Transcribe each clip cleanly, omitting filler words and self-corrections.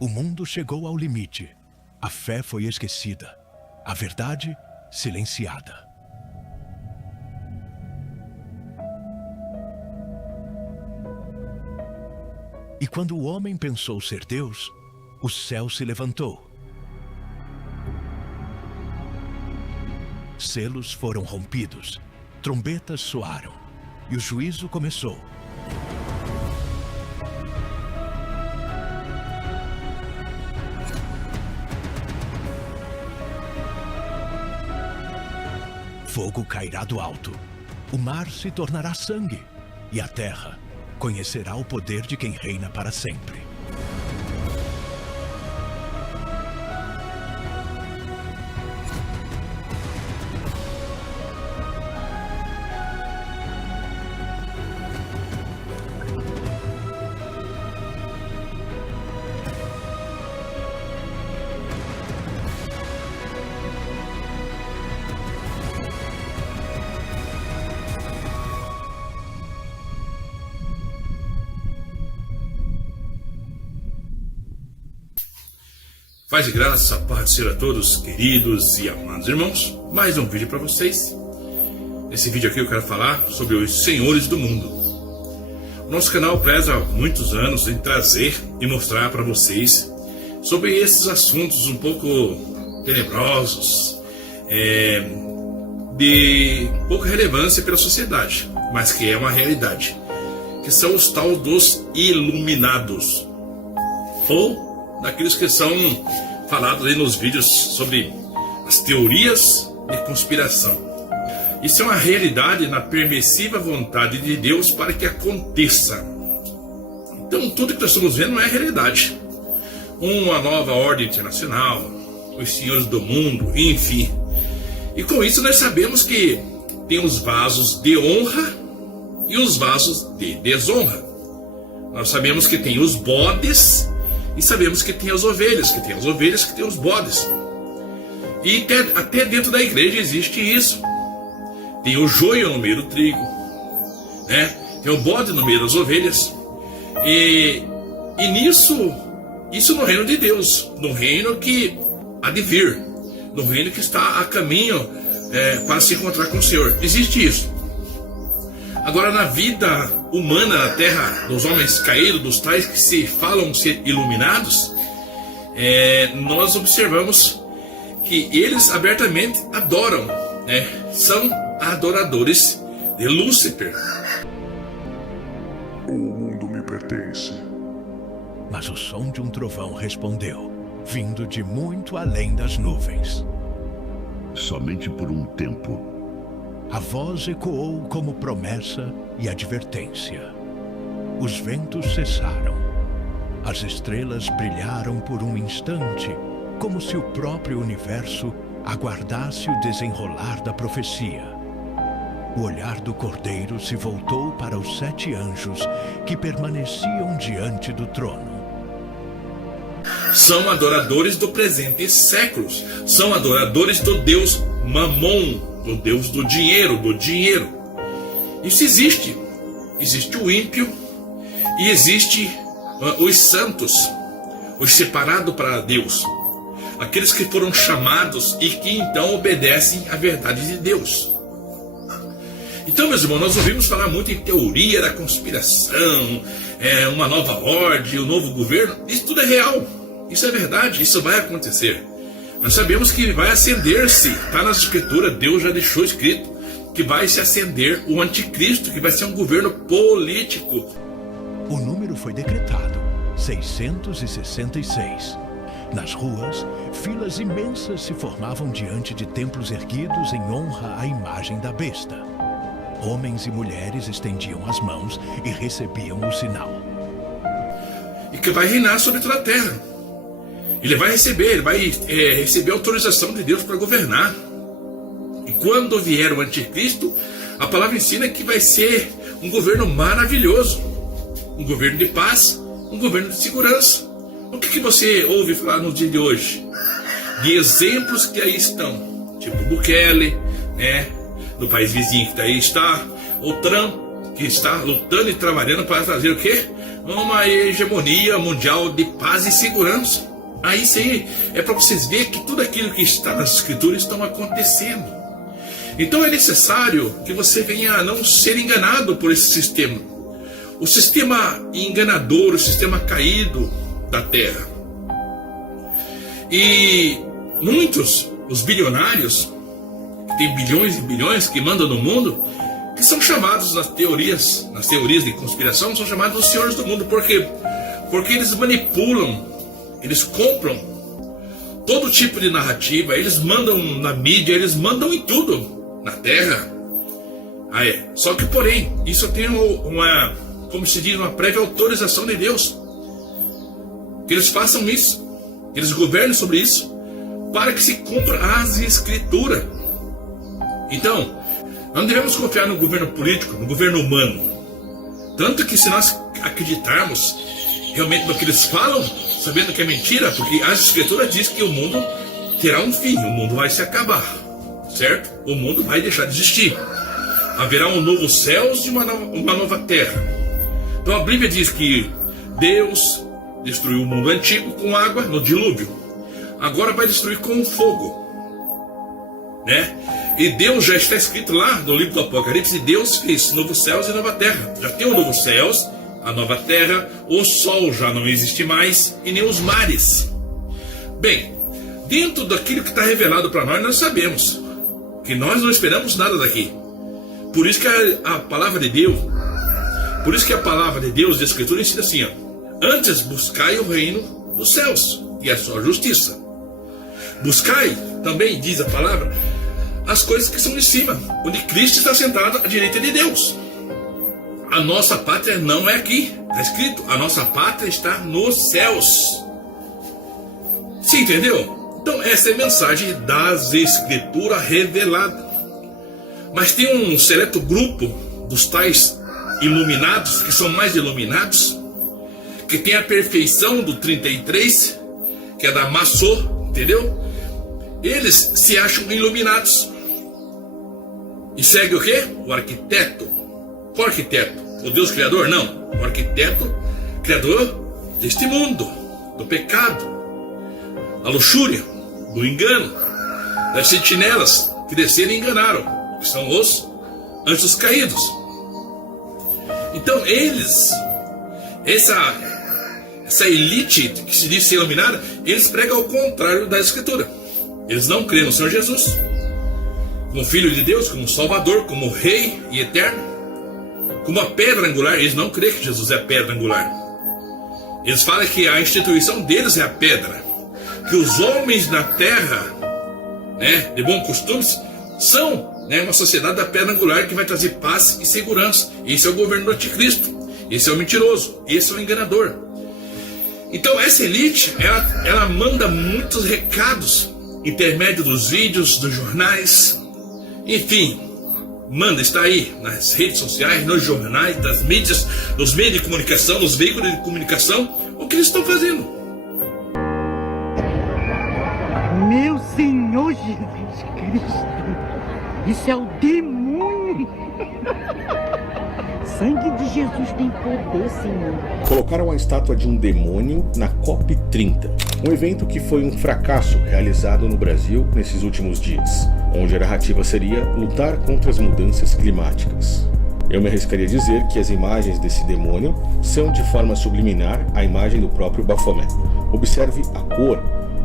O mundo chegou ao limite. A fé foi esquecida. A verdade, silenciada. E quando o homem pensou ser Deus, o céu se levantou. Selos foram rompidos, trombetas soaram, e o juízo começou. Fogo cairá do alto, o mar se tornará sangue, e a terra conhecerá o poder de quem reina para sempre. Paz e graça, paz do Senhor a todos, queridos e amados irmãos. Mais um vídeo para vocês. Nesse vídeo aqui eu quero falar sobre os senhores do mundo. O nosso canal preza há muitos anos em trazer e mostrar para vocês sobre esses assuntos um pouco tenebrosos, de pouca relevância pela sociedade, mas que é uma realidade, que são os tal dos iluminados, ou daqueles que são falados aí nos vídeos sobre as teorias de conspiração. Isso é uma realidade na permissiva vontade de Deus para que aconteça. Então tudo que nós estamos vendo não é realidade. Uma nova ordem internacional, os senhores do mundo, enfim. E com isso nós sabemos que tem os vasos de honra e os vasos de desonra. Nós sabemos que tem os bodes e sabemos que tem as ovelhas, que tem os bodes. E até dentro da igreja existe isso. Tem o joio no meio do trigo, né? Tem o bode no meio das ovelhas. E nisso, isso no reino de Deus, no reino que há de vir, no reino que está a caminho para se encontrar com o Senhor. Existe isso. Agora, na vida humana, na terra dos homens caídos, dos tais que se falam ser iluminados, nós observamos que eles abertamente adoram, né? São adoradores de Lúcifer. O mundo me pertence. Mas o som de um trovão respondeu, vindo de muito além das nuvens. Somente por um tempo. A voz ecoou como promessa e advertência. Os ventos cessaram. As estrelas brilharam por um instante, como se o próprio universo aguardasse o desenrolar da profecia. O olhar do Cordeiro se voltou para os 7 anjos que permaneciam diante do trono. São adoradores do presente e séculos. São adoradores do Deus Mamon, do Deus do dinheiro, Isso existe. Existe o ímpio e existe os santos, os separados para Deus. Aqueles que foram chamados e que então obedecem à verdade de Deus. Então, meus irmãos, nós ouvimos falar muito em teoria da conspiração, uma nova ordem, um novo governo. Isso tudo é real. Isso é verdade, isso vai acontecer. Nós sabemos que vai acender-se, está nas escrituras, Deus já deixou escrito, que vai se acender o anticristo, que vai ser um governo político. O número foi decretado, 666. Nas ruas, filas imensas se formavam diante de templos erguidos em honra à imagem da besta. Homens e mulheres estendiam as mãos e recebiam o sinal. E que vai reinar sobre toda a terra. Ele vai receber a autorização de Deus para governar. E quando vier o anticristo, a palavra ensina que vai ser um governo maravilhoso. Um governo de paz, um governo de segurança. O que você ouve falar no dia de hoje? De exemplos que aí estão. Tipo Bukele, né? Do país vizinho que aí está. O Trump, que está lutando e trabalhando para trazer o quê? Uma hegemonia mundial de paz e segurança. Aí sim, é para vocês verem que tudo aquilo que está nas escrituras estão acontecendo. Então é necessário que você venha a não ser enganado por esse sistema. O sistema enganador, o sistema caído da terra. E muitos, os bilionários, que tem bilhões e bilhões que mandam no mundo, que são chamados nas teorias de conspiração, são chamados os senhores do mundo. Por quê? Porque eles manipulam, eles compram todo tipo de narrativa, eles mandam na mídia, eles mandam em tudo, na terra. Só que, porém, isso tem uma, como se diz, uma prévia autorização de Deus. Que eles façam isso, que eles governem sobre isso, para que se cumpra as escrituras. Então, não devemos confiar no governo político, no governo humano. Tanto que se nós acreditarmos realmente no que eles falam, sabendo que é mentira, porque as escrituras dizem que o mundo terá um fim, o mundo vai se acabar, certo? O mundo vai deixar de existir. Haverá um novo céu e uma nova terra. Então a Bíblia diz que Deus destruiu o mundo antigo com água no dilúvio. Agora vai destruir com fogo, né? E Deus já está escrito lá no livro do Apocalipse, Deus fez novos céus e nova terra. Já tem os novos céus, a nova terra, o sol já não existe mais e nem os mares. Bem, dentro daquilo que está revelado para nós sabemos que nós não esperamos nada daqui. Por isso que a palavra de Deus, de Escritura ensina assim, ó: antes buscai o reino dos céus e a sua justiça. Buscai, também diz a palavra, as coisas que são de cima, onde Cristo está sentado à direita de Deus. A nossa pátria não é aqui, está escrito, a nossa pátria está nos céus. Sim, entendeu? Então essa é a mensagem das escrituras reveladas. Mas tem um seleto grupo dos tais iluminados, que são mais iluminados, que tem a perfeição do 33, que é da Maçô, entendeu? Eles se acham iluminados. E segue o quê? O arquiteto. Qual arquiteto? O Deus Criador? Não. O arquiteto, criador deste mundo, do pecado, da luxúria, do engano, das sentinelas que desceram e enganaram, que são os anjos caídos. Então eles, essa elite que se diz ser iluminada, eles pregam ao contrário da Escritura. Eles não creem no Senhor Jesus como Filho de Deus, como Salvador, como Rei e Eterno, como a pedra angular. Eles não creem que Jesus é a pedra angular. Eles falam que a instituição deles é a pedra, que os homens na terra, né, de bons costumes, são, né, uma sociedade da pedra angular que vai trazer paz e segurança. Esse é o governo do anticristo, esse é o mentiroso, esse é o enganador. Então essa elite, ela manda muitos recados, intermédio dos vídeos, dos jornais, enfim, manda, está aí nas redes sociais, nos jornais, das mídias, nos meios de comunicação, nos veículos de comunicação, o que eles estão fazendo. Meu Senhor Jesus Cristo, isso é o demônio. Sangue de Jesus tem poder, Senhor. Colocaram a estátua de um demônio na COP30, um evento que foi um fracasso realizado no Brasil nesses últimos dias, onde a narrativa seria lutar contra as mudanças climáticas. Eu me arriscaria a dizer que as imagens desse demônio são de forma subliminar a imagem do próprio Baphomet. Observe a cor,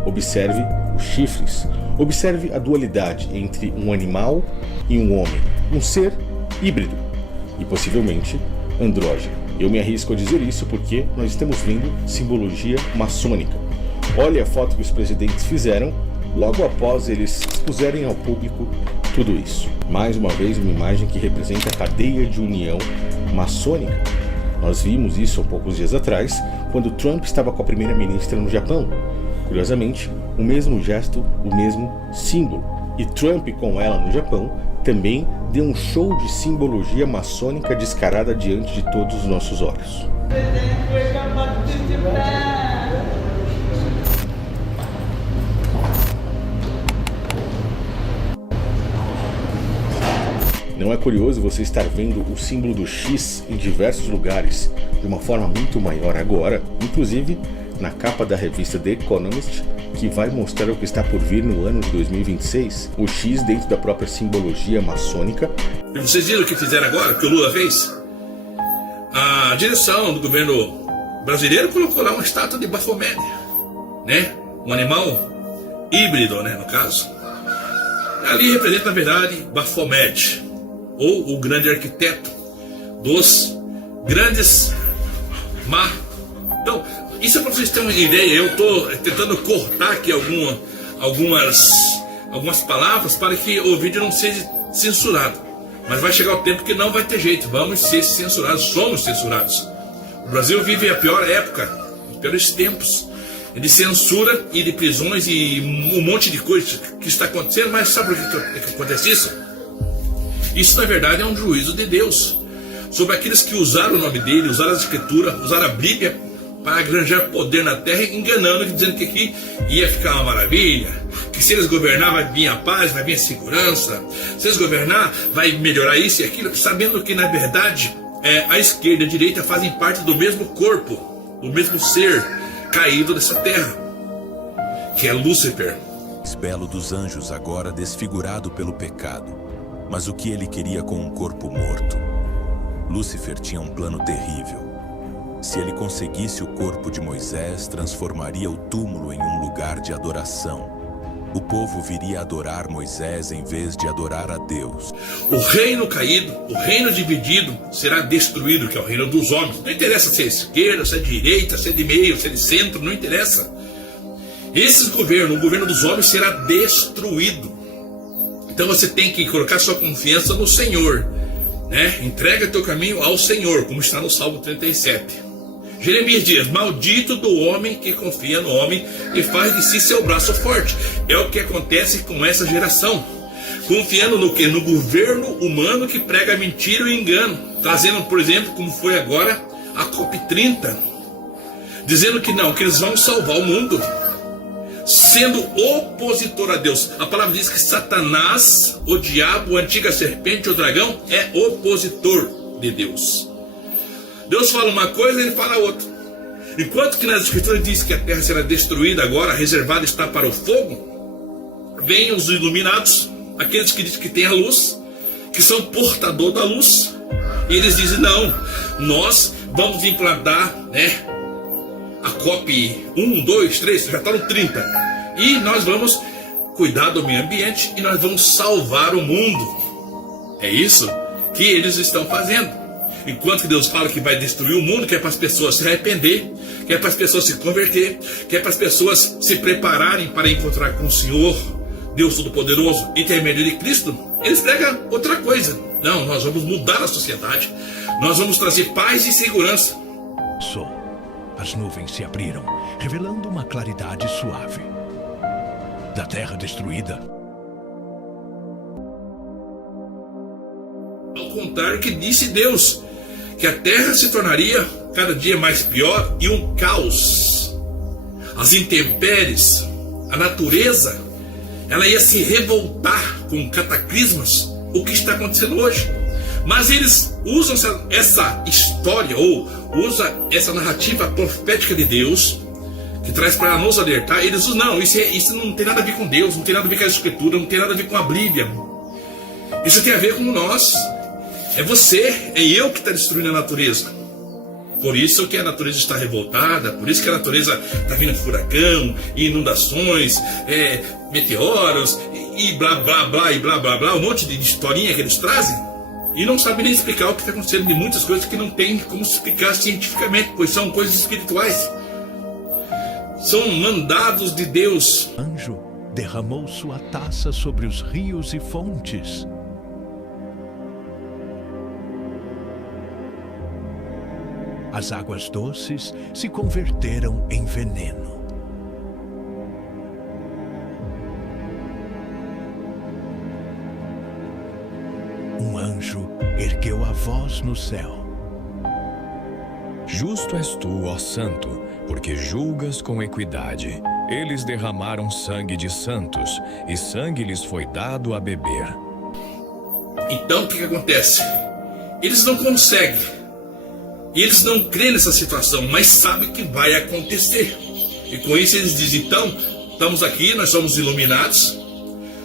observe os chifres, observe a dualidade entre um animal e um homem, um ser híbrido e possivelmente andrógeno. Eu me arrisco a dizer isso porque nós estamos vendo simbologia maçônica. Olha a foto que os presidentes fizeram logo após eles expuserem ao público tudo isso. Mais uma vez uma imagem que representa a cadeia de união maçônica. Nós vimos isso há poucos dias atrás, quando Trump estava com a primeira-ministra no Japão. Curiosamente, o mesmo gesto, o mesmo símbolo. E Trump com ela no Japão também deu um show de simbologia maçônica descarada diante de todos os nossos olhos. Não é curioso você estar vendo o símbolo do X em diversos lugares, de uma forma muito maior agora, inclusive na capa da revista The Economist, que vai mostrar o que está por vir no ano de 2026, o X dentro da própria simbologia maçônica. E vocês viram o que fizeram agora, que o Lula fez? A direção do governo brasileiro colocou lá uma estátua de Baphomet, né? Um animal híbrido, né, no caso. Ali representa, na verdade, Baphomet, ou o grande arquiteto dos grandes mar. Então, isso é para vocês terem uma ideia. Eu estou tentando cortar aqui algumas palavras para que o vídeo não seja censurado. Mas vai chegar o tempo que não vai ter jeito. Vamos ser censurados, somos censurados. O Brasil vive a pior época, os piores tempos de censura e de prisões e um monte de coisa que está acontecendo. Mas sabe por que acontece isso? Isso, na verdade, é um juízo de Deus sobre aqueles que usaram o nome dele, usaram a escritura, usaram a Bíblia para granjar poder na terra, enganando, dizendo que aqui ia ficar uma maravilha, que se eles governar vai vir a paz, vai vir a segurança, se eles governar vai melhorar isso e aquilo, sabendo que na verdade a esquerda e a direita fazem parte do mesmo corpo, do mesmo ser caído dessa terra, que é Lúcifer. Belo dos anjos agora desfigurado pelo pecado, mas o que ele queria com um corpo morto? Lúcifer tinha um plano terrível. Se ele conseguisse o corpo de Moisés, transformaria o túmulo em um lugar de adoração. O povo viria adorar Moisés em vez de adorar a Deus. O reino caído, o reino dividido será destruído, que é o reino dos homens. Não interessa se é esquerda, se é direita, se é de meio, se é de centro, não interessa. Esse governo, o governo dos homens, será destruído. Então você tem que colocar sua confiança no Senhor, né? Entrega teu caminho ao Senhor, como está no Salmo 37. Jeremias diz: maldito do homem que confia no homem e faz de si seu braço forte. É o que acontece com essa geração. Confiando no quê? No governo humano que prega mentira e engano. Trazendo, por exemplo, como foi agora a COP30. Dizendo que não, que eles vão salvar o mundo. Sendo opositor a Deus. A palavra diz que Satanás, o diabo, a antiga serpente, o dragão, é opositor de Deus. Deus fala uma coisa e ele fala outra. Enquanto que nas escrituras diz que a terra será destruída agora, reservada está para o fogo, vêm os iluminados, aqueles que dizem que tem a luz, que são portador da luz, e eles dizem: não, nós vamos implantar, né, a COP 1, 2, 3, já está no 30, e nós vamos cuidar do meio ambiente e nós vamos salvar o mundo. É isso que eles estão fazendo. Enquanto que Deus fala que vai destruir o mundo, que é para as pessoas se arrepender, que é para as pessoas se converter, que é para as pessoas se prepararem para encontrar com o Senhor, Deus Todo-Poderoso, intermédio de Cristo, eles pregam outra coisa. Não, nós vamos mudar a sociedade, nós vamos trazer paz e segurança. As nuvens se abriram, revelando uma claridade suave. Da terra destruída, ao contrário que disse Deus, que a terra se tornaria cada dia mais pior e um caos. As intempéries, a natureza, ela ia se revoltar com cataclismas, o que está acontecendo hoje. Mas eles usam essa história, ou usam essa narrativa profética de Deus, que traz para nos alertar. Eles usam: não, isso não tem nada a ver com Deus, não tem nada a ver com a Escritura, não tem nada a ver com a Bíblia. Isso tem a ver com nós. É você, é eu que está destruindo a natureza. Por isso que a natureza está revoltada, por isso que a natureza está vindo furacão, inundações, meteoros, e blá blá blá, e blá blá blá, um monte de historinha que eles trazem, e não sabem nem explicar o que está acontecendo de muitas coisas que não tem como explicar cientificamente, pois são coisas espirituais. São mandados de Deus. O anjo derramou sua taça sobre os rios e fontes. As águas doces se converteram em veneno. Um anjo ergueu a voz no céu. Justo és tu, ó Santo, porque julgas com equidade. Eles derramaram sangue de santos, e sangue lhes foi dado a beber. Então o que acontece? Eles não conseguem. E eles não creem nessa situação, mas sabem que vai acontecer. E com isso eles dizem, então, estamos aqui, nós somos iluminados.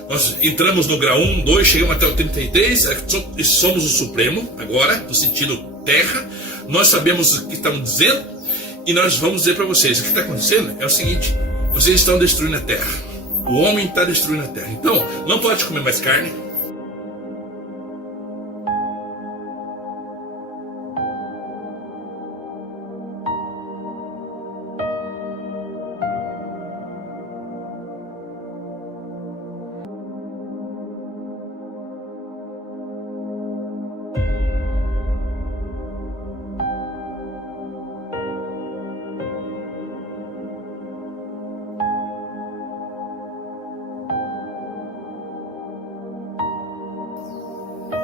Nós entramos no grau 1, 2, chegamos até o 33, e somos o Supremo, agora, no sentido terra. Nós sabemos o que estamos dizendo, e nós vamos dizer para vocês, o que está acontecendo é o seguinte, vocês estão destruindo a terra. O homem está destruindo a terra. Então, não pode comer mais carne.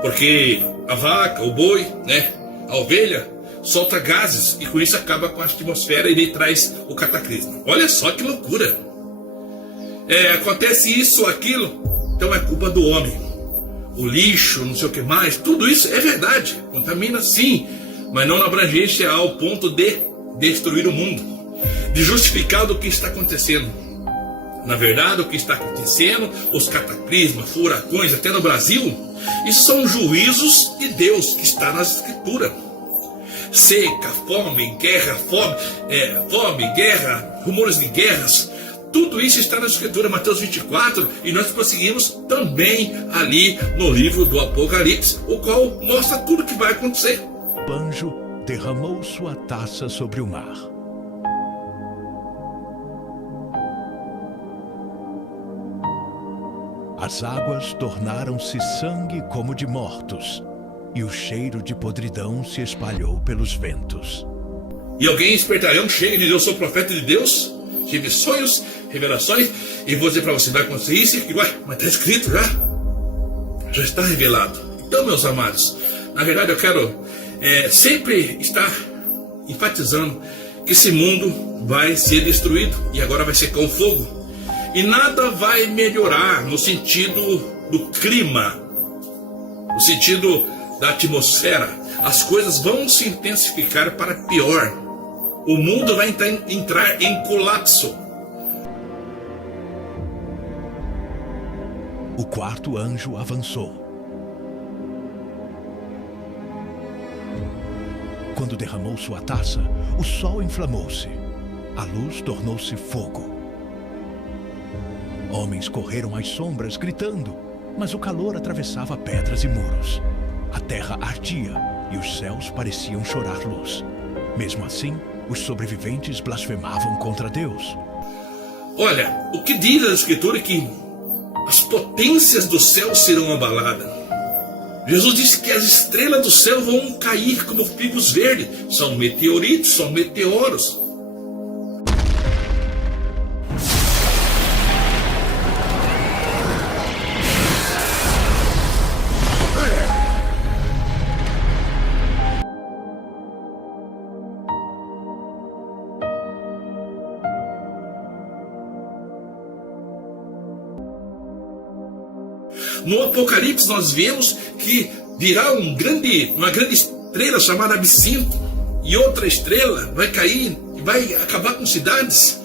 Porque a vaca, o boi, né, a ovelha, solta gases e com isso acaba com a atmosfera e ele traz o cataclisma. Olha só que loucura. Acontece isso, aquilo, então é culpa do homem. O lixo, não sei o que mais, tudo isso é verdade. Contamina sim, mas não na abrangência ao ponto de destruir o mundo. De justificar o que está acontecendo. Na verdade, o que está acontecendo, os cataclismas, furacões, até no Brasil, isso são juízos de Deus que está nas Escrituras. Seca, fome, guerra, guerra, rumores de guerras, tudo isso está na Escritura, Mateus 24, e nós prosseguimos também ali no livro do Apocalipse, o qual mostra tudo o que vai acontecer. O anjo derramou sua taça sobre o mar. As águas tornaram-se sangue como de mortos, e o cheiro de podridão se espalhou pelos ventos. E alguém espertalhão chega e diz, eu sou profeta de Deus, tive sonhos, revelações, e vou dizer para você, vai acontecer isso e aquilo. Mas está escrito já está revelado. Então, meus amados, na verdade eu quero sempre estar enfatizando que esse mundo vai ser destruído, e agora vai ser com fogo. E nada vai melhorar no sentido do clima, no sentido da atmosfera. As coisas vão se intensificar para pior. O mundo vai entrar em colapso. O quarto anjo avançou. Quando derramou sua taça, o sol inflamou-se. A luz tornou-se fogo. Homens correram às sombras gritando, mas o calor atravessava pedras e muros. A terra ardia e os céus pareciam chorar luz. Mesmo assim, os sobreviventes blasfemavam contra Deus. Olha, o que diz a Escritura é que as potências do céu serão abaladas. Jesus disse que as estrelas do céu vão cair como figos verdes. São meteoritos, são meteoros. No Apocalipse nós vemos que virá uma grande estrela chamada Absinto, e outra estrela vai cair e vai acabar com cidades.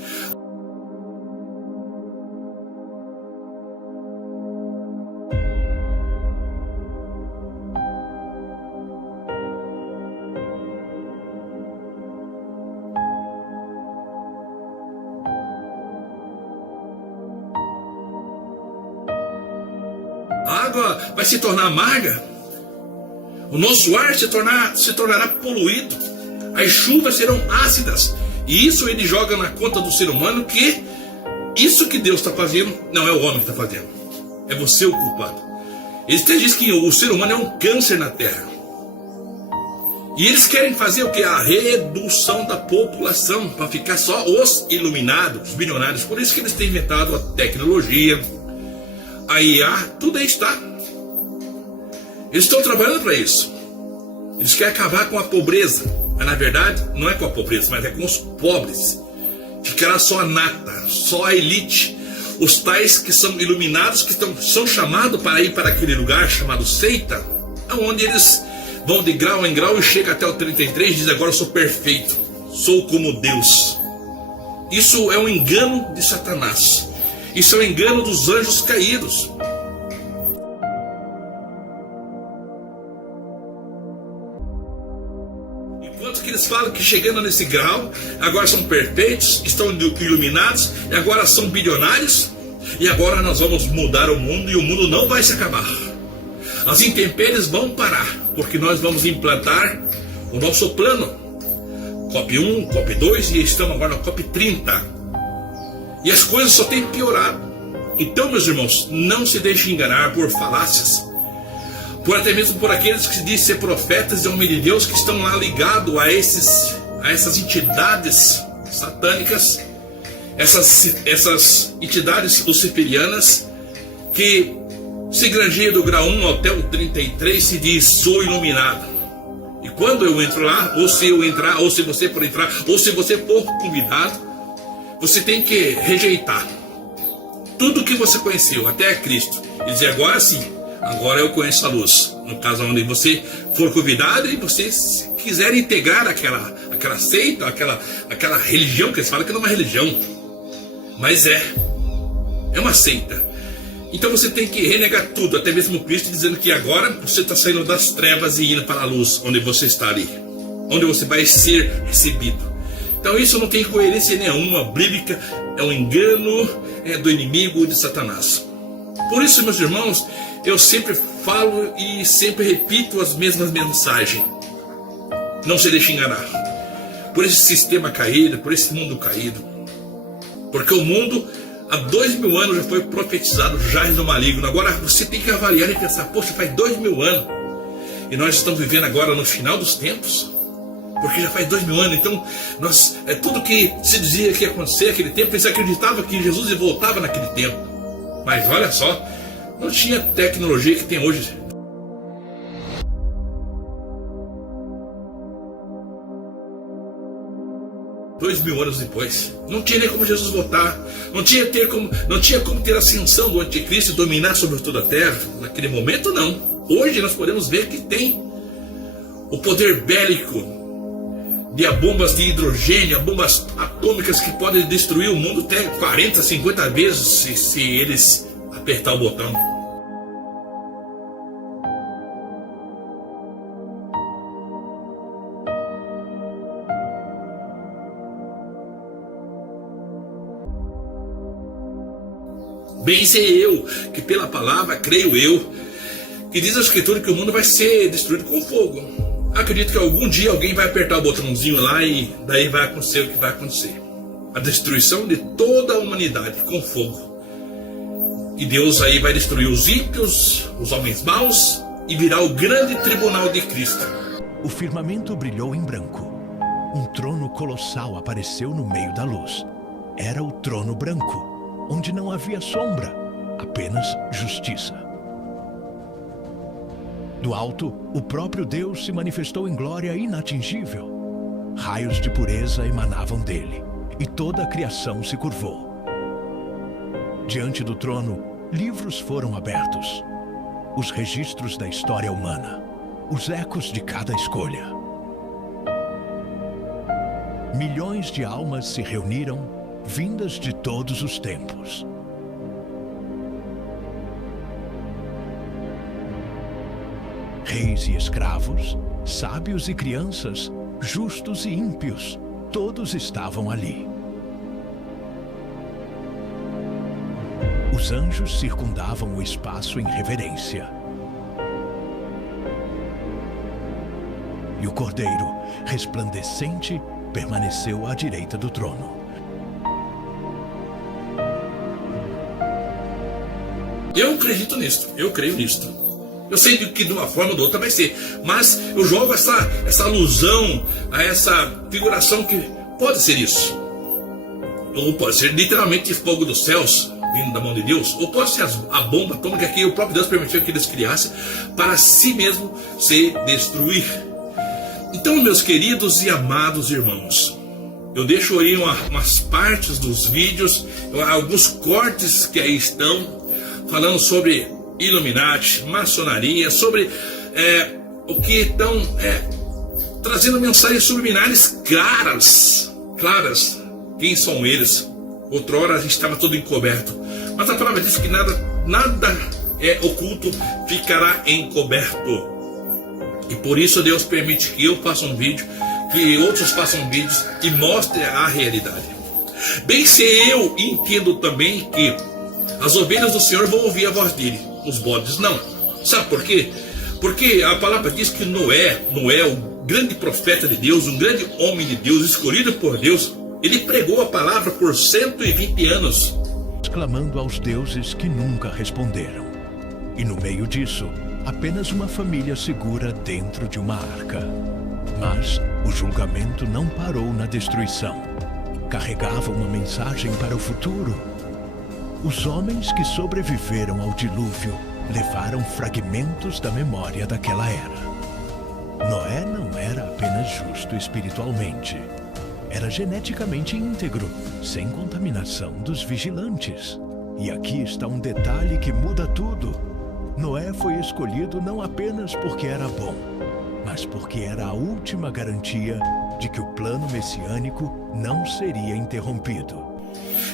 A água vai se tornar amarga, o nosso ar se tornará poluído, as chuvas serão ácidas, e isso ele joga na conta do ser humano que isso que Deus está fazendo não é o homem que está fazendo, é você o culpado. Eles até dizem que o ser humano é um câncer na terra, e eles querem fazer o que? A redução da população, para ficar só os iluminados, os bilionários. Por isso que eles têm inventado a tecnologia, a IA, tudo aí está. Eles estão trabalhando para isso. Eles querem acabar com a pobreza. Mas na verdade, não é com a pobreza, mas é com os pobres. Ficará só a nata, só a elite. os tais que são iluminados, que são chamados para ir para aquele lugar chamado seita, onde eles vão de grau em grau e chega até o 33 e diz: agora eu sou perfeito, sou como Deus. Isso é um engano de Satanás. Isso é um engano dos anjos caídos. Enquanto que eles falam que chegando nesse grau, agora são perfeitos, estão iluminados, e agora são bilionários, e agora nós vamos mudar o mundo, e o mundo não vai se acabar. As intempéries vão parar, porque nós vamos implantar o nosso plano. COP 1, COP 2 e estamos agora na COP 30. E as coisas só têm piorado. Então, meus irmãos, não se deixem enganar por falácias, por até mesmo por aqueles que se dizem ser profetas e homens de Deus, que estão lá ligados a essas entidades satânicas, essas entidades luciferianas, que se granjeiam do grau 1 até o 33 se diz: sou iluminado. E quando eu entro lá, ou se eu entrar, ou se você for entrar, ou se você for convidado, você tem que rejeitar tudo que você conheceu até Cristo e dizer: agora sim, agora eu conheço a luz. No caso onde você for convidado e você quiser integrar aquela seita, aquela religião, que eles falam que não é uma religião, mas é uma seita. Então você tem que renegar tudo, até mesmo Cristo, dizendo que agora você está saindo das trevas e indo para a luz, onde você está ali, onde você vai ser recebido. Então isso não tem coerência nenhuma bíblica, é um engano do inimigo de Satanás. Por isso, meus irmãos, eu sempre falo e sempre repito as mesmas mensagens. Não se deixe enganar por esse sistema caído, por esse mundo caído. Porque o mundo, há 2000 anos já foi profetizado, já no maligno. Agora você tem que avaliar e pensar: poxa, faz 2000 anos. E nós estamos vivendo agora no final dos tempos. Porque já faz 2000 anos, então tudo que se dizia que ia acontecer naquele tempo, eles acreditavam que Jesus voltava naquele tempo. Mas olha só, não tinha tecnologia que tem hoje. Dois mil anos depois, não tinha nem como Jesus voltar, não tinha como ter a ascensão do anticristo e dominar sobre toda a terra. Naquele momento não. Hoje nós podemos ver que tem o poder bélico de bombas de hidrogênio, bombas atômicas que podem destruir o mundo até 40, 50 vezes se eles apertar o botão. Bem sei eu, que pela palavra creio eu, que diz a Escritura que o mundo vai ser destruído com fogo. Acredito que algum dia alguém vai apertar o botãozinho lá e daí vai acontecer o que vai acontecer. A destruição de toda a humanidade com fogo. E Deus aí vai destruir os ímpios, os homens maus, e virá o grande tribunal de Cristo. O firmamento brilhou em branco. Um trono colossal apareceu no meio da luz. Era o trono branco, onde não havia sombra, apenas justiça. Do alto, o próprio Deus se manifestou em glória inatingível. Raios de pureza emanavam dele, e toda a criação se curvou. Diante do trono, livros foram abertos. Os registros da história humana, os ecos de cada escolha. Milhões de almas se reuniram, vindas de todos os tempos. Reis e escravos, sábios e crianças, justos e ímpios, todos estavam ali. Os anjos circundavam o espaço em reverência. E o Cordeiro, resplandecente, permaneceu à direita do trono. Eu acredito nisto, eu creio nisto. Eu sei que de uma forma ou de outra vai ser, mas eu jogo essa alusão a essa figuração que pode ser isso. Ou pode ser literalmente fogo dos céus, vindo da mão de Deus, ou pode ser a bomba atômica que o próprio Deus permitiu que eles criassem para si mesmo se destruir. Então, meus queridos e amados irmãos, Eu deixo aí umas partes dos vídeos, alguns cortes que aí estão, falando sobre Illuminati, maçonaria, sobre o que estão trazendo mensagens subliminares claras. Quem são eles? Outrora a gente estava todo encoberto, mas a palavra diz que nada oculto ficará encoberto. E por isso Deus permite que eu faça um vídeo, que outros façam vídeos e mostrem a realidade. Bem, se eu entendo também que as ovelhas do Senhor vão ouvir a voz dele, os bodes não. Sabe por quê? Porque a palavra diz que Noé, o grande profeta de Deus, um grande homem de Deus, escolhido por Deus, ele pregou a palavra por 120 anos. Clamando aos deuses que nunca responderam. E no meio disso, apenas uma família segura dentro de uma arca. Mas o julgamento não parou na destruição. Carregava uma mensagem para o futuro. Os homens que sobreviveram ao dilúvio levaram fragmentos da memória daquela era. Noé não era apenas justo espiritualmente. Era geneticamente íntegro, sem contaminação dos vigilantes. E aqui está um detalhe que muda tudo. Noé foi escolhido não apenas porque era bom, mas porque era a última garantia de que o plano messiânico não seria interrompido.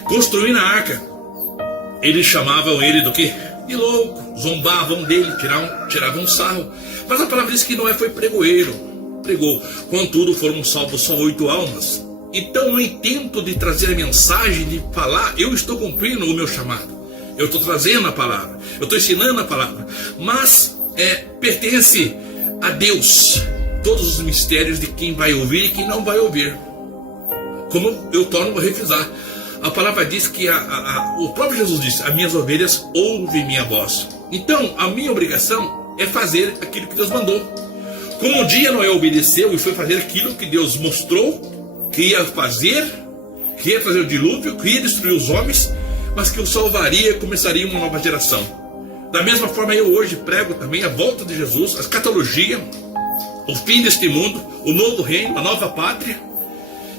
Construindo a arca, eles chamavam ele do quê? De louco, zombavam dele, tiravam sarro. Mas a palavra diz que Noé foi pregoeiro, pregou. Contudo, foram salvos só 8 almas. Então, no intento de trazer a mensagem, de falar, eu estou cumprindo o meu chamado. Eu estou trazendo a palavra, eu estou ensinando a palavra. Mas pertence a Deus todos os mistérios de quem vai ouvir e quem não vai ouvir. Como eu torno a refrisar, a palavra diz que o próprio Jesus disse: as minhas ovelhas ouvem minha voz. Então a minha obrigação é fazer aquilo que Deus mandou. Como um dia Noé obedeceu e foi fazer aquilo que Deus mostrou que ia fazer, que ia trazer o dilúvio, que ia destruir os homens, mas que o salvaria e começaria uma nova geração. Da mesma forma, eu hoje prego também a volta de Jesus, a escatologia, o fim deste mundo, o novo reino, a nova pátria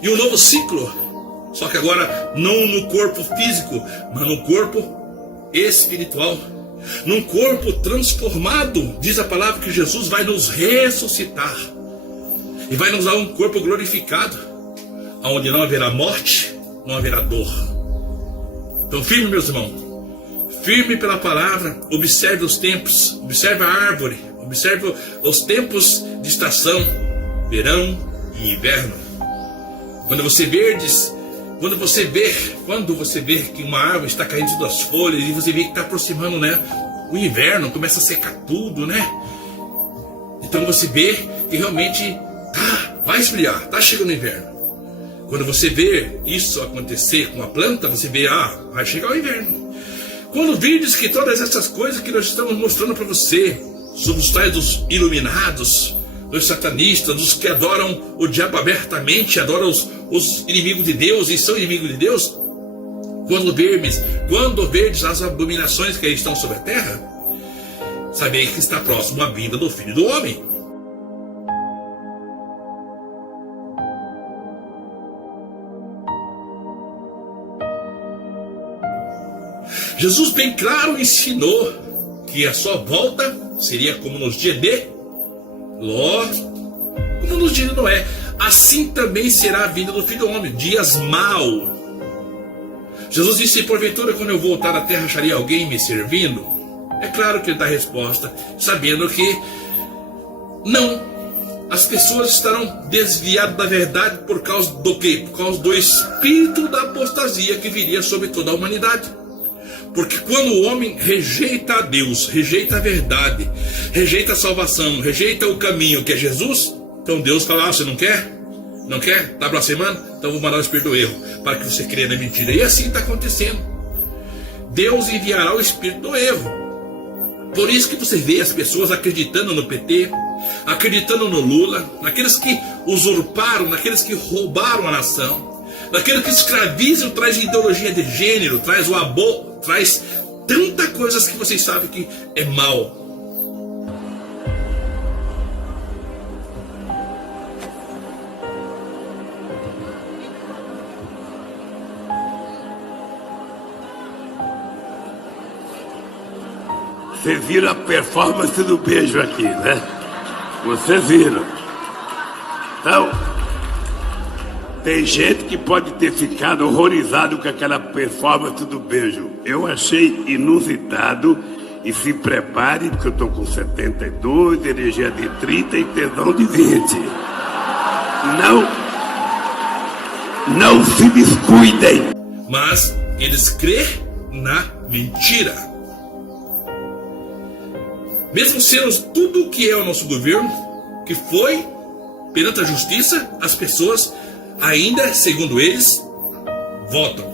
e um novo ciclo. Só que agora não no corpo físico, mas no corpo espiritual. Num corpo transformado. Diz a palavra que Jesus vai nos ressuscitar. E vai nos dar um corpo glorificado, onde não haverá morte, não haverá dor. Então firme, meus irmãos. Firme pela palavra. Observe os tempos. Observe a árvore. Observe os tempos de estação. Verão e inverno. Quando você vê que uma árvore está caindo das folhas e você vê que está aproximando, né, o inverno, começa a secar tudo, né? Então você vê que realmente vai esfriar, está chegando o inverno. Quando você vê isso acontecer com a planta, você vê, vai chegar o inverno. Quando virdes que todas essas coisas que nós estamos mostrando para você, sobre os tais dos iluminados, dos satanistas, dos que adoram o diabo abertamente, adoram os inimigos de Deus e são inimigos de Deus, quando verdes as abominações que estão sobre a terra, sabei que está próximo a vinda do Filho do Homem. Jesus bem claro ensinou que a sua volta seria como nos dias de Ló, como nos dias de Noé. Assim também será a vinda do Filho do Homem, dias maus. Jesus disse: porventura, quando eu voltar à terra, acharia alguém me servindo? É claro que ele dá a resposta, sabendo que não. As pessoas estarão desviadas da verdade por causa do quê? Por causa do espírito da apostasia que viria sobre toda a humanidade. Porque quando o homem rejeita a Deus, rejeita a verdade, rejeita a salvação, rejeita o caminho que é Jesus, então Deus fala: você não quer? Não quer? Está blasfemando? Então vou mandar o espírito do erro, para que você creia na mentira. E assim está acontecendo. Deus enviará o espírito do erro. Por isso que você vê as pessoas acreditando no PT, acreditando no Lula, naqueles que usurparam, naqueles que roubaram a nação, naqueles que escravizam, traz ideologia de gênero, traz o aborto, traz tantas coisas que vocês sabem que é mal. Vocês viram a performance do beijo aqui, né? Vocês viram. Então, tem gente que pode ter ficado horrorizado com aquela performance do beijo. Eu achei inusitado e se prepare, porque eu tô com 72, energia de 30 e tesão de 20. Não se descuidem. Mas eles crêem na mentira. Mesmo sendo tudo o que é o nosso governo, que foi perante a justiça, as pessoas ainda, segundo eles, votam,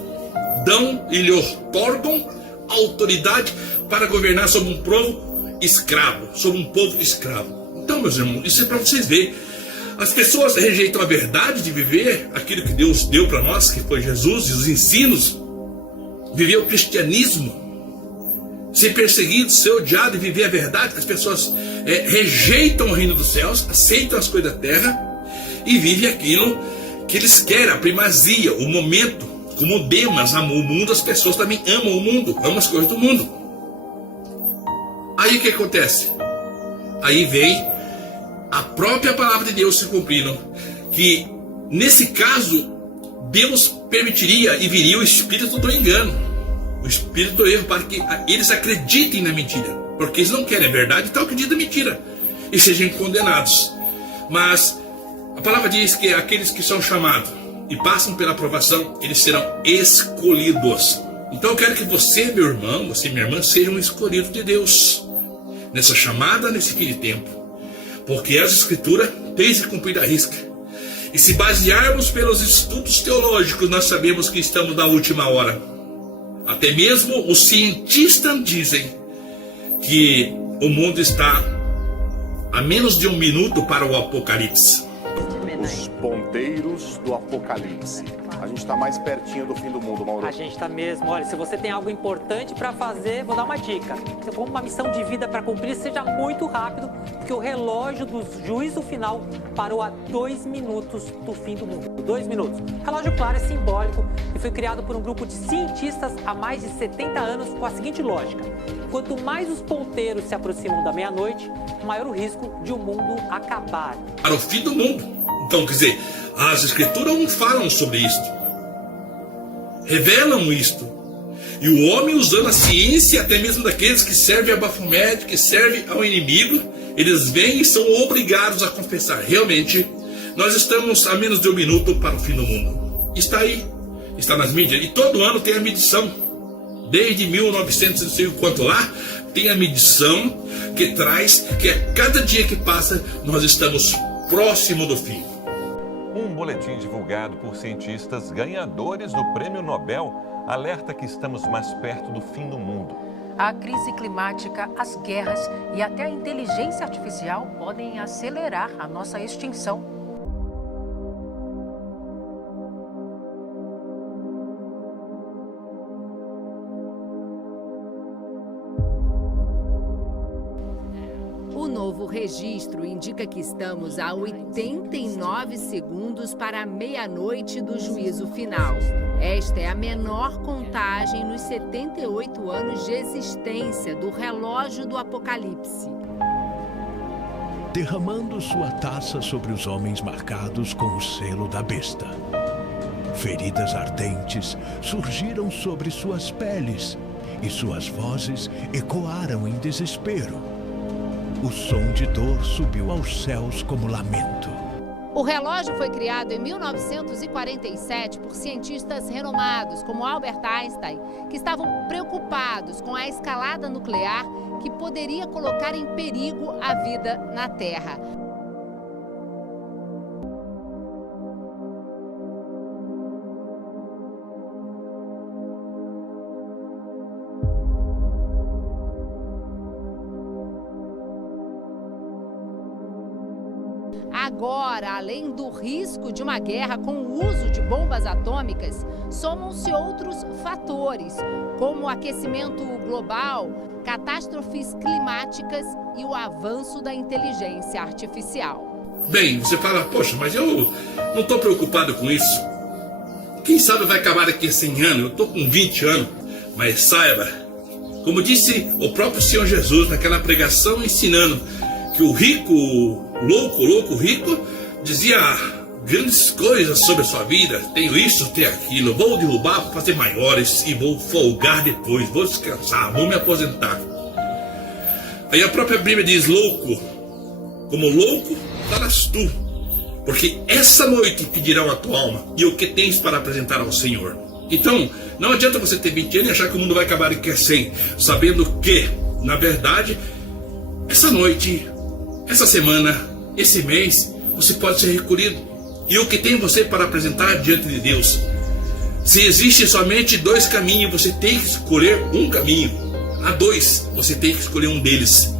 dão e lhe otorgam autoridade para governar sobre um povo escravo, Então, meus irmãos, isso é para vocês verem. As pessoas rejeitam a verdade de viver aquilo que Deus deu para nós, que foi Jesus e os ensinos, viver o cristianismo, ser perseguido, ser odiado e viver a verdade. As pessoas rejeitam o reino dos céus, aceitam as coisas da terra e vivem aquilo que eles querem, a primazia, o momento. Como Demas amou o mundo, as pessoas também amam o mundo, amam as coisas do mundo. Aí o que acontece? Aí vem a própria palavra de Deus se cumprindo, que nesse caso Deus permitiria e viria o espírito do engano, o espírito do erro, para que eles acreditem na mentira, porque eles não querem a verdade, então acreditam na mentira e sejam condenados. Mas a palavra diz que aqueles que são chamados e passam pela aprovação, eles serão escolhidos. Então eu quero que você, meu irmão, você, minha irmã, sejam escolhidos de Deus nessa chamada, nesse fim de tempo, porque as escrituras têm se cumprido à risca. E se basearmos pelos estudos teológicos, nós sabemos que estamos na última hora. Até mesmo os cientistas dizem que o mundo está a menos de 1 minuto para o apocalipse. Os ponteiros do apocalipse. A gente está mais pertinho do fim do mundo, Mauro. A gente está mesmo. Olha, se você tem algo importante para fazer, vou dar uma dica. Se for uma missão de vida para cumprir, seja muito rápido, porque o relógio do juízo final parou a 2 minutos do fim do mundo. 2 minutos. O relógio, claro, é simbólico e foi criado por um grupo de cientistas há mais de 70 anos com a seguinte lógica: quanto mais os ponteiros se aproximam da meia-noite, maior o risco de o mundo acabar. Para o fim do mundo. Então, quer dizer, as escrituras não falam sobre isto, revelam isto. E o homem, usando a ciência, até mesmo daqueles que servem a Baphomet, que servem ao inimigo, eles vêm e são obrigados a confessar: realmente, nós estamos a menos de 1 minuto para o fim do mundo. Está aí, está nas mídias, e todo ano tem a medição. Desde 1900, não sei o quanto lá, tem a medição que traz que a cada dia que passa, nós estamos próximo do fim. Um boletim divulgado por cientistas ganhadores do Prêmio Nobel alerta que estamos mais perto do fim do mundo. A crise climática, as guerras e até a inteligência artificial podem acelerar a nossa extinção. O novo registro indica que estamos a 89 segundos para a meia-noite do juízo final. Esta é a menor contagem nos 78 anos de existência do relógio do apocalipse. Derramando sua taça sobre os homens marcados com o selo da besta. Feridas ardentes surgiram sobre suas peles e suas vozes ecoaram em desespero. O som de dor subiu aos céus como lamento. O relógio foi criado em 1947 por cientistas renomados como Albert Einstein, que estavam preocupados com a escalada nuclear que poderia colocar em perigo a vida na Terra. Agora, além do risco de uma guerra com o uso de bombas atômicas, somam-se outros fatores, como o aquecimento global, catástrofes climáticas e o avanço da inteligência artificial. Bem, você fala: poxa, mas eu não estou preocupado com isso. Quem sabe vai acabar daqui a 100 anos, eu estou com 20 anos. Mas saiba Como disse o próprio Senhor Jesus naquela pregação ensinando que o rico, louco rico, dizia grandes coisas sobre a sua vida. Tenho isso, tenho aquilo, vou derrubar para fazer maiores e vou folgar depois, vou descansar, vou me aposentar. Aí a própria Bíblia diz louco, como louco estarás tu, porque essa noite pedirão a tua alma e o que tens para apresentar ao Senhor. Então, não adianta você ter 20 anos e achar que o mundo vai acabar e quer 100, sabendo que, na verdade, essa noite, essa semana, esse mês, você pode ser recolhido. E o que tem você para apresentar diante de Deus? Se existe somente 2 caminhos, você tem que escolher um caminho. Há 2, você tem que escolher um deles.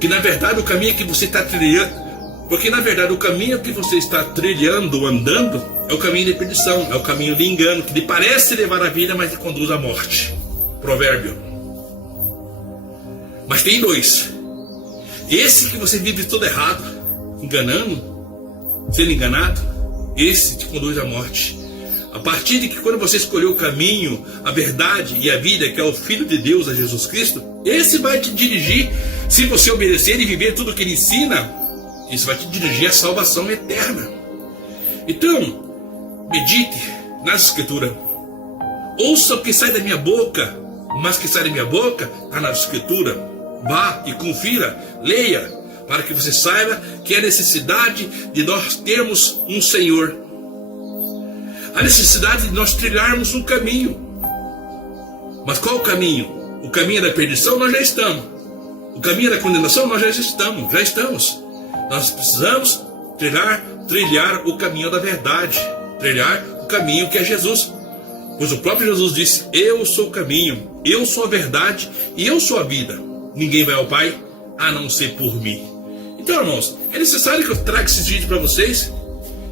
Que na verdade o caminho que você está trilhando, porque na verdade o caminho que você está trilhando, andando, é o caminho de perdição, é o caminho de engano, que lhe parece levar a vida, mas lhe conduz à morte. Provérbio. Mas tem 2. Esse que você vive todo errado, enganando, sendo enganado, esse te conduz à morte. A partir de que quando você escolheu o caminho, a verdade e a vida, que é o Filho de Deus, a Jesus Cristo, esse vai te dirigir, se você obedecer e viver tudo o que ele ensina, isso vai te dirigir à salvação eterna. Então, medite nas Escrituras. Ouça o que sai da minha boca, mas que sai da minha boca está na Escritura. Vá e confira, leia, para que você saiba que há necessidade de nós termos um Senhor. Há necessidade de nós trilharmos um caminho. Mas qual o caminho? O caminho da perdição nós já estamos. O caminho da condenação nós já estamos. Nós precisamos trilhar o caminho da verdade, trilhar o caminho que é Jesus. Pois o próprio Jesus disse: eu sou o caminho, eu sou a verdade e eu sou a vida. Ninguém vai ao Pai a não ser por mim. Então, irmãos, é necessário que eu traga esses vídeos para vocês.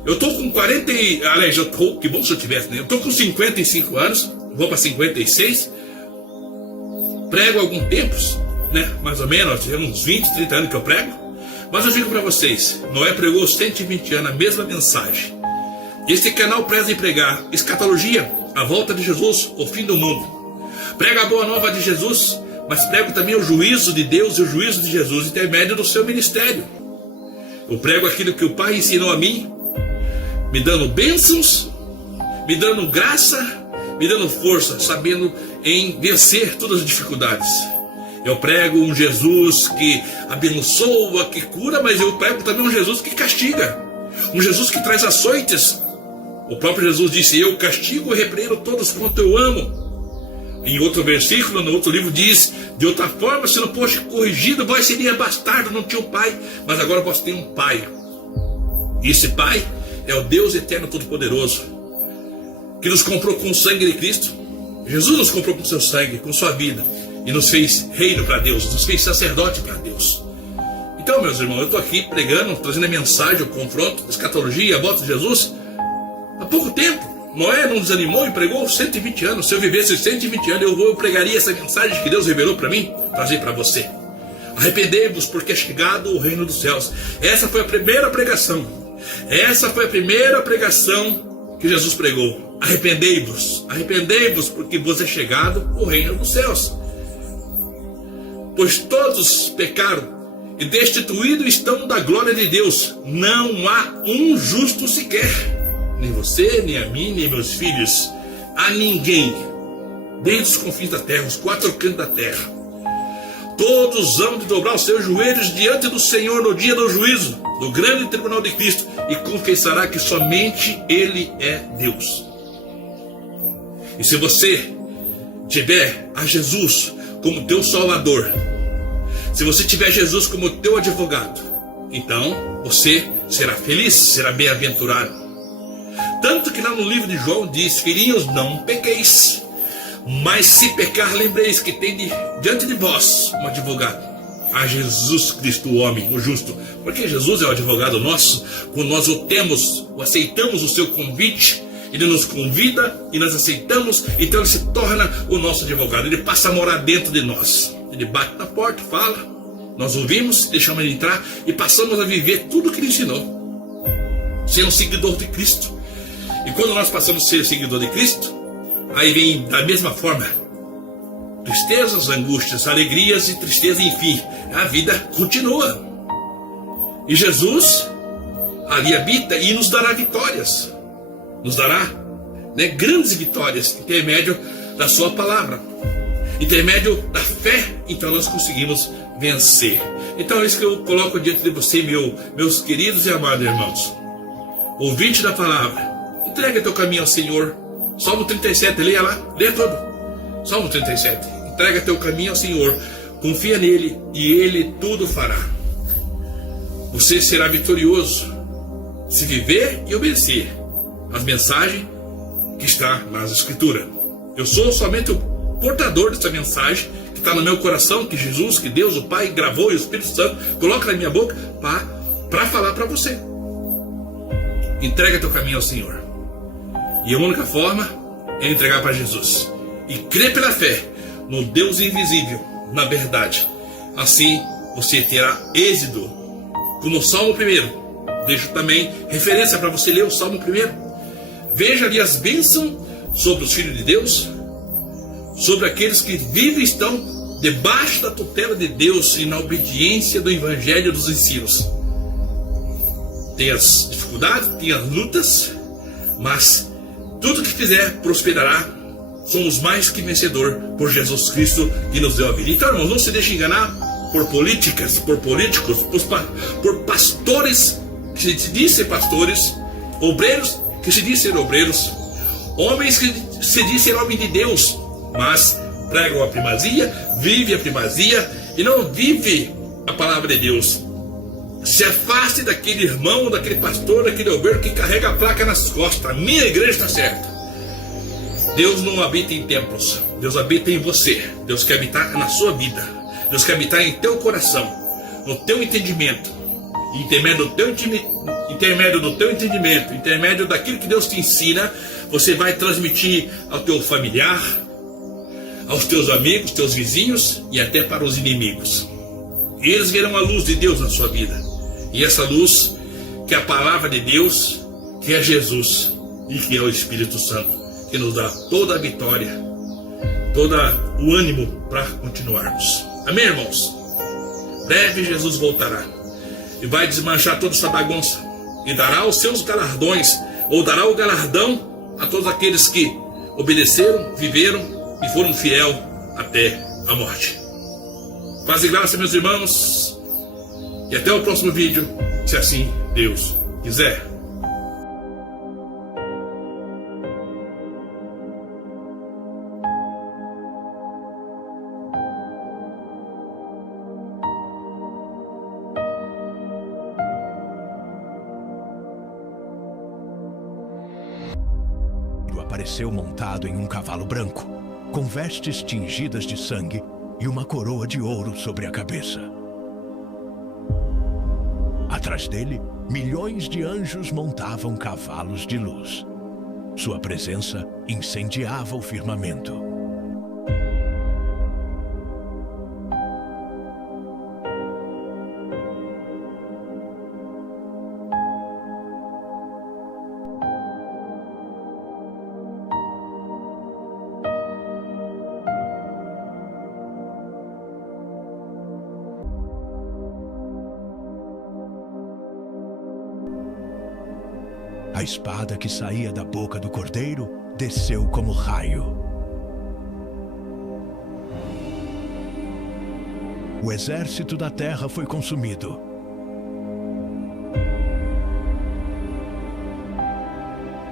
Eu estou com 40, aliás, que bom se eu tivesse, né? Eu estou com 55 anos, vou para 56. Prego há algum tempo, né? Mais ou menos, uns 20, 30 anos que eu prego. Mas eu digo para vocês, Noé pregou 120 anos a mesma mensagem. Este canal preza em pregar escatologia, a volta de Jesus, o fim do mundo. Prega a boa nova de Jesus, mas prego também o juízo de Deus e o juízo de Jesus, intermédio do seu ministério. Eu prego aquilo que o Pai ensinou a mim, me dando bênçãos, me dando graça, me dando força, sabendo em vencer todas as dificuldades. Eu prego um Jesus que abençoa, que cura, mas eu prego também um Jesus que castiga, um Jesus que traz açoites. O próprio Jesus disse: eu castigo e repreendo todos quanto eu amo. Em outro versículo, no outro livro diz: de outra forma, se não fosse corrigido, vós seria bastardo, não tinha um pai, mas agora vós tem um pai. E esse pai é o Deus eterno todo-poderoso, que nos comprou com o sangue de Cristo. Jesus nos comprou com seu sangue, com sua vida, e nos fez reino para Deus, nos fez sacerdote para Deus. Então, meus irmãos, eu estou aqui pregando, trazendo a mensagem, o confronto, a escatologia, a volta de Jesus, há pouco tempo. Noé não desanimou e pregou 120 anos. Se eu vivesse 120 anos, eu pregaria essa mensagem que Deus revelou para mim, trazer para você. Arrependei-vos, porque é chegado o reino dos céus. Essa foi a primeira pregação. Essa foi a primeira pregação que Jesus pregou. Arrependei-vos, porque vos é chegado o reino dos céus. Pois todos pecaram e destituídos estão da glória de Deus. Não há um justo sequer. Nem você, nem a mim, nem meus filhos. A ninguém. Desde os confins da terra, os 4 cantos da terra. Todos hão de dobrar os seus joelhos diante do Senhor no dia do juízo, do grande tribunal de Cristo, e confessará que somente Ele é Deus. E se você tiver a Jesus como teu Salvador, se você tiver Jesus como teu advogado, então você será feliz, será bem-aventurado. Tanto que lá no livro de João diz: filhinhos, não pequeis, mas se pecar, lembreis que tem diante de vós um advogado, a Jesus Cristo, o homem, o justo. Porque Jesus é o advogado nosso. Quando nós aceitamos o seu convite, Ele nos convida e nós aceitamos, então Ele se torna o nosso advogado. Ele passa a morar dentro de nós. Ele bate na porta, fala, nós ouvimos, deixamos Ele entrar e passamos a viver tudo o que Ele ensinou, ser um seguidor de Cristo. E quando nós passamos a ser seguidor de Cristo, aí vem da mesma forma tristezas, angústias, alegrias e tristeza, enfim, a vida continua. E Jesus ali habita e nos dará vitórias, nos dará grandes vitórias, intermédio da sua palavra, intermédio da fé. Então nós conseguimos vencer. Então é isso que eu coloco diante de você, meus queridos e amados irmãos, ouvinte da palavra. Entrega teu caminho ao Senhor. Salmo 37, leia lá, leia todo. Salmo 37. Entrega teu caminho ao Senhor, confia nele e ele tudo fará. Você será vitorioso se viver e obedecer as mensagens que está nas Escrituras. Eu sou somente o portador dessa mensagem que está no meu coração, que Jesus, que Deus, o Pai, gravou, e o Espírito Santo coloca na minha boca para falar para você. Entrega teu caminho ao Senhor. E a única forma é entregar para Jesus e crer pela fé no Deus invisível, na verdade. Assim você terá êxito. Como o Salmo 1. Deixo também referência para você ler o Salmo 1. Veja ali as bênçãos sobre os filhos de Deus, sobre aqueles que vivem e estão debaixo da tutela de Deus e na obediência do Evangelho dos ensinos. Tem as dificuldades, tem as lutas, mas tudo que fizer prosperará. Somos mais que vencedor por Jesus Cristo que nos deu a vida. Então, irmãos, não se deixe enganar por políticas, por políticos, por pastores que se dizem pastores, obreiros que se dizem obreiros, homens que se dizem homem de Deus, mas pregam a primazia, vive a primazia e não vive a palavra de Deus. Se afaste daquele irmão, daquele pastor, daquele obreiro que carrega a placa nas costas. A minha igreja está certa. Deus não habita em templos, Deus habita em você. Deus quer habitar na sua vida, Deus quer habitar em teu coração, no teu entendimento, intermédio do teu entendimento, intermédio daquilo que Deus te ensina. Você vai transmitir ao teu familiar, aos teus amigos, teus vizinhos e até para os inimigos. E eles verão a luz de Deus na sua vida. E essa luz, que é a palavra de Deus, que é Jesus e que é o Espírito Santo, que nos dá toda a vitória, todo o ânimo para continuarmos. Amém, irmãos? Breve Jesus voltará e vai desmanchar toda essa bagunça e dará os seus galardões, ou dará o galardão a todos aqueles que obedeceram, viveram e foram fiel até a morte. Paz e graça, meus irmãos, e até o próximo vídeo, se assim Deus quiser. Apareceu montado em um cavalo branco, com vestes tingidas de sangue e uma coroa de ouro sobre a cabeça. Atrás dele, milhões de anjos montavam cavalos de luz. Sua presença incendiava o firmamento. A espada que saía da boca do cordeiro desceu como raio. O exército da terra foi consumido.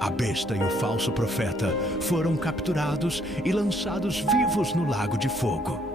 A besta e o falso profeta foram capturados e lançados vivos no lago de fogo.